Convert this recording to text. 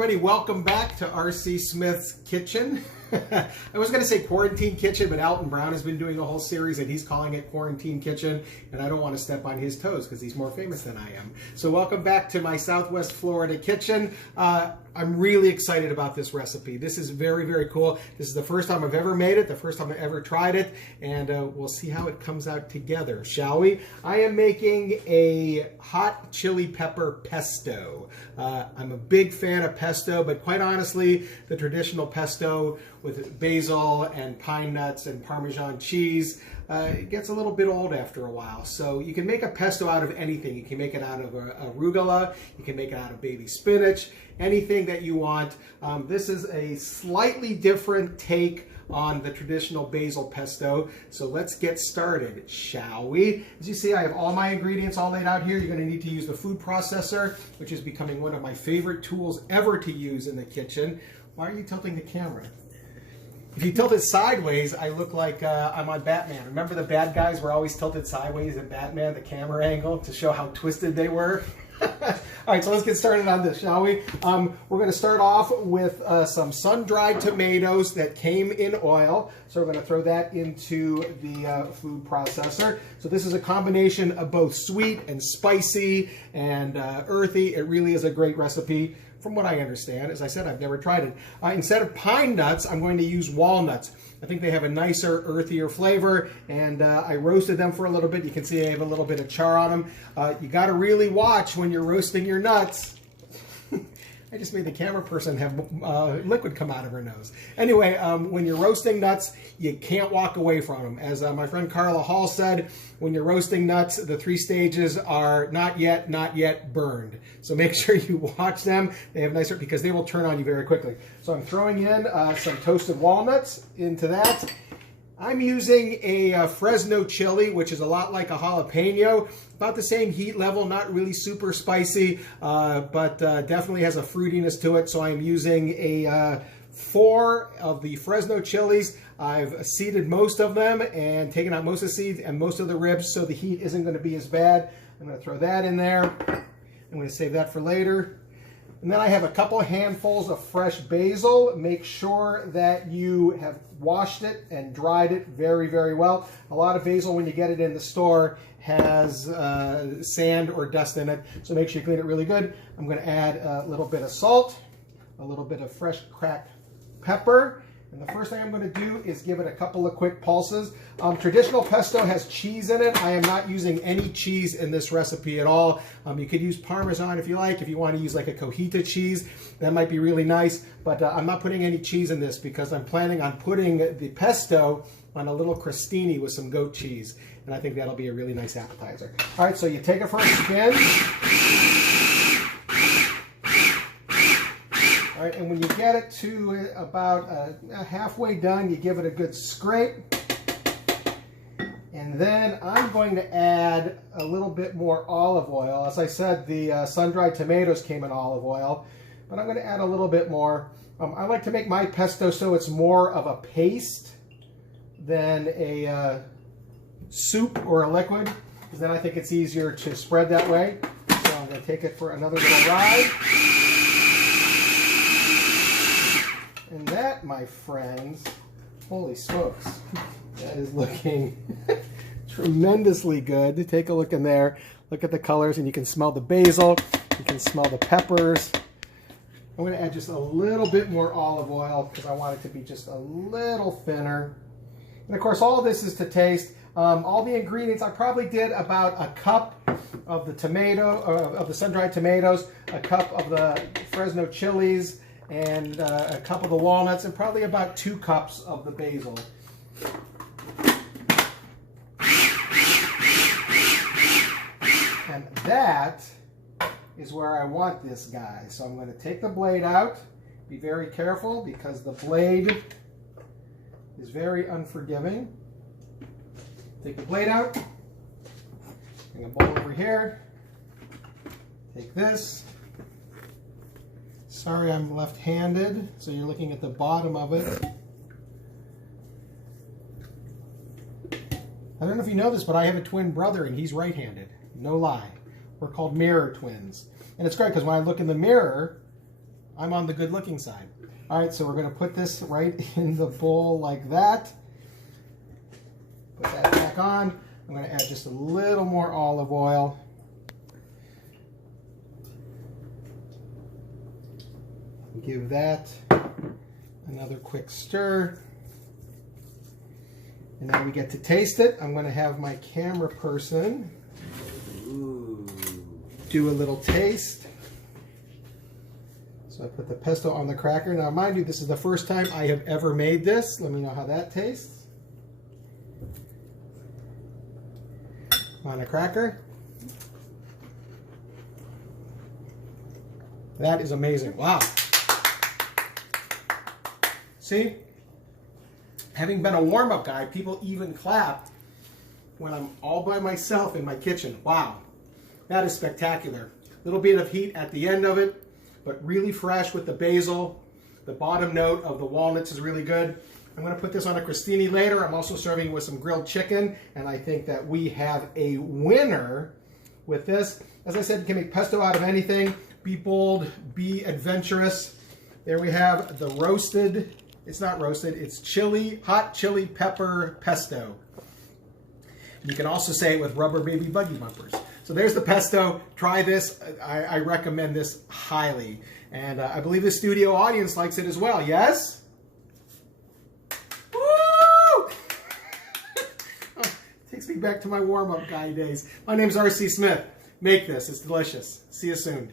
Everybody, welcome back to R.C. Smith's Kitchen. I was going to say Quarantine Kitchen, but Alton Brown has been doing a whole series and he's calling it Quarantine Kitchen, and I don't want to step on his toes because he's more famous than I am. So welcome back to my Southwest Florida kitchen. I'm really excited about this recipe. This is very, very cool. This is the first time I've ever made it, the first time I've ever tried it, and we'll see how it comes out together, shall we? I am making a hot chili pepper pesto. I'm a big fan of pesto, but quite honestly, the traditional pesto with basil and pine nuts and Parmesan cheese, it gets a little bit old after a while. So you can make a pesto out of anything. You can make it out of arugula, you can make it out of baby spinach, anything that you want. This is a slightly different take on the traditional basil pesto. So let's get started, shall we? As you see, I have all my ingredients all laid out here. You're going to need to use the food processor, which is becoming one of my favorite tools ever to use in the kitchen. Why are you tilting the camera? If you tilt it sideways, I look like I'm on Batman. Remember the bad guys were always tilted sideways in Batman, the camera angle, to show how twisted they were? All right, so let's get started on this, shall we? We're going to start off with some sun-dried tomatoes that came in oil. So we're going to throw that into the food processor. So this is a combination of both sweet and spicy and earthy. It really is a great recipe. From what I understand, as I said, I've never tried it. Instead of pine nuts, I'm going to use walnuts. I think they have a nicer, earthier flavor, and I roasted them for a little bit. You can see I have a little bit of char on them. You got to really watch when you're roasting your nuts. I just made the camera person have liquid come out of her nose. Anyway, when you're roasting nuts, you can't walk away from them. As my friend Carla Hall said, when you're roasting nuts, the 3 stages are not yet burned. So make sure you watch them. They have nicer, because they will turn on you very quickly. So I'm throwing in some toasted walnuts into that. I'm using a Fresno chili, which is a lot like a jalapeno. About the same heat level, not really super spicy, but definitely has a fruitiness to it. So I'm using a 4 of the Fresno chilies. I've seeded most of them and taken out most of the seeds and most of the ribs, so the heat isn't going to be as bad. I'm going to throw that in there. I'm going to save that for later. And then I have a couple handfuls of fresh basil. Make sure that you have washed it and dried it very, very well. A lot of basil, when you get it in the store, has sand or dust in it, so make sure you clean it really good. I'm going to add a little bit of salt, a little bit of fresh cracked pepper, and the first thing I'm going to do is give it a couple of quick pulses. Traditional pesto has cheese in it. I am not using any cheese in this recipe at all. You could use Parmesan if you like. If you want to use like a cojita cheese, that might be really nice, but I'm not putting any cheese in this because I'm planning on putting the pesto on a little crostini with some goat cheese, and I think that'll be a really nice appetizer. All right, so you take it for a spin. All right, and when you get it to about halfway done, you give it a good scrape. And then I'm going to add a little bit more olive oil. As I said, the sun-dried tomatoes came in olive oil, but I'm going to add a little bit more. I like to make my pesto so it's more of a paste than a soup or a liquid, because then I think it's easier to spread that way. So I'm going to take it for another little ride. And that, my friends, holy smokes, that is looking tremendously good. Take a look in there. Look at the colors, and you can smell the basil. You can smell the peppers. I'm going to add just a little bit more olive oil because I want it to be just a little thinner. And of course, all this is to taste. All the ingredients, I probably did about a cup of the of the sun-dried tomatoes, a cup of the Fresno chilies, and a cup of the walnuts, and probably about 2 cups of the basil. And that is where I want this guy. So I'm going to take the blade out. Be very careful because the blade is very unforgiving. Take the blade out. Bring a bowl over here. Take this. Sorry, I'm left-handed, so you're looking at the bottom of it. I don't know if you know this, but I have a twin brother, and he's right-handed. No lie. We're called mirror twins. And it's great because when I look in the mirror, I'm on the good looking side. All right, so we're gonna put this right in the bowl like that. Put that back on. I'm gonna add just a little more olive oil. Give that another quick stir. And now we get to taste it. I'm gonna have my camera person do a little taste. So I put the pesto on the cracker. Now mind you, this is the first time I have ever made this. Let me know how that tastes. On a cracker. That is amazing. Wow. See? Having been a warm-up guy, people even clap when I'm all by myself in my kitchen. Wow. That is spectacular. Little bit of heat at the end of it, but really fresh with the basil. The bottom note of the walnuts is really good. I'm going to put this on a crostini later. I'm also serving with some grilled chicken, and I think that we have a winner with this. As I said, you can make pesto out of anything. Be bold, be adventurous. There we have the roasted, it's not roasted, it's chili, hot chili pepper pesto. You can also say it with rubber baby buggy bumpers. So there's the pesto. Try this. I recommend this highly. And I believe the studio audience likes it as well. Yes? Woo! Takes me back to my warm-up guy days. My name's R.C. Smith. Make this. It's delicious. See you soon.